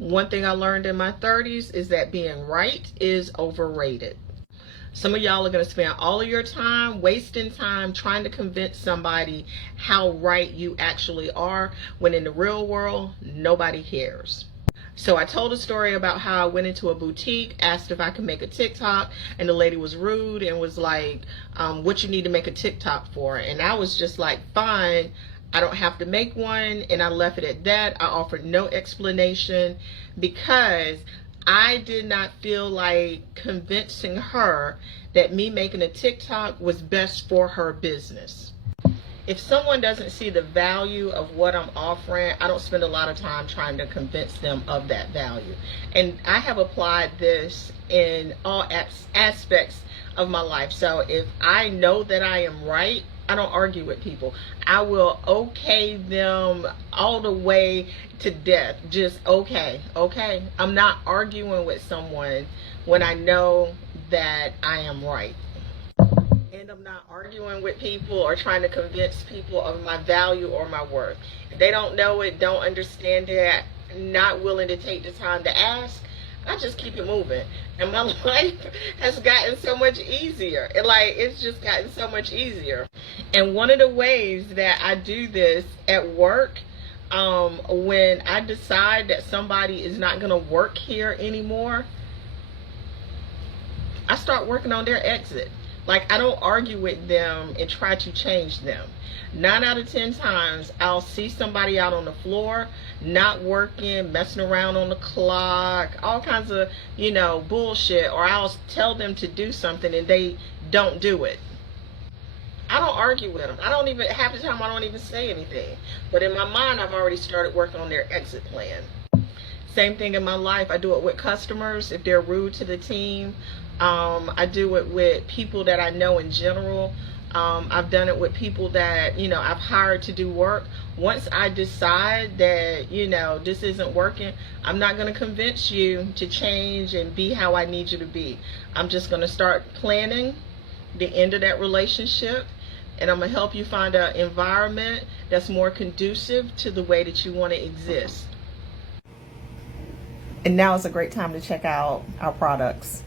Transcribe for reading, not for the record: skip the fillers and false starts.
One thing I learned in my 30s is that being right is overrated. Some of y'all are going to spend all of your time wasting time trying to convince somebody how right you actually are, when in the real world, nobody cares. So I told a story about how I went into a boutique, asked if I could make a TikTok, and the lady was rude and was like, what you need to make a TikTok for? And I was just like, fine, I don't have to make one. And I left it at that. I offered no explanation because I did not feel like convincing her that me making a TikTok was best for her business. If someone doesn't see the value of what I'm offering, I don't spend a lot of time trying to convince them of that value. And I have applied this in all aspects of my life. So if I know that I am right, I don't argue with people. I will okay them all the way to death. Just okay. I'm not arguing with someone when I know that I am right. And I'm not arguing with people or trying to convince people of my value or my worth. If they don't know it, don't understand it, not willing to take the time to ask, I just keep it moving. And my life has gotten so much easier. It's just gotten so much easier. And one of the ways that I do this at work, when I decide that somebody is not going to work here anymore, I start working on their exit. I don't argue with them and try to change them. 9 out of 10 times, I'll see somebody out on the floor, not working, messing around on the clock, all kinds of, bullshit, or I'll tell them to do something and they don't do it. I don't argue with them. Half the time I don't even say anything. But in my mind, I've already started working on their exit plan. Same thing in my life. I do it with customers if they're rude to the team. I do it with people that I know in general. I've done it with people that, I've hired to do work. Once I decide that, this isn't working, I'm not going to convince you to change and be how I need you to be. I'm just going to start planning the end of that relationship, and I'm going to help you find an environment that's more conducive to the way that you want to exist. And now is a great time to check out our products.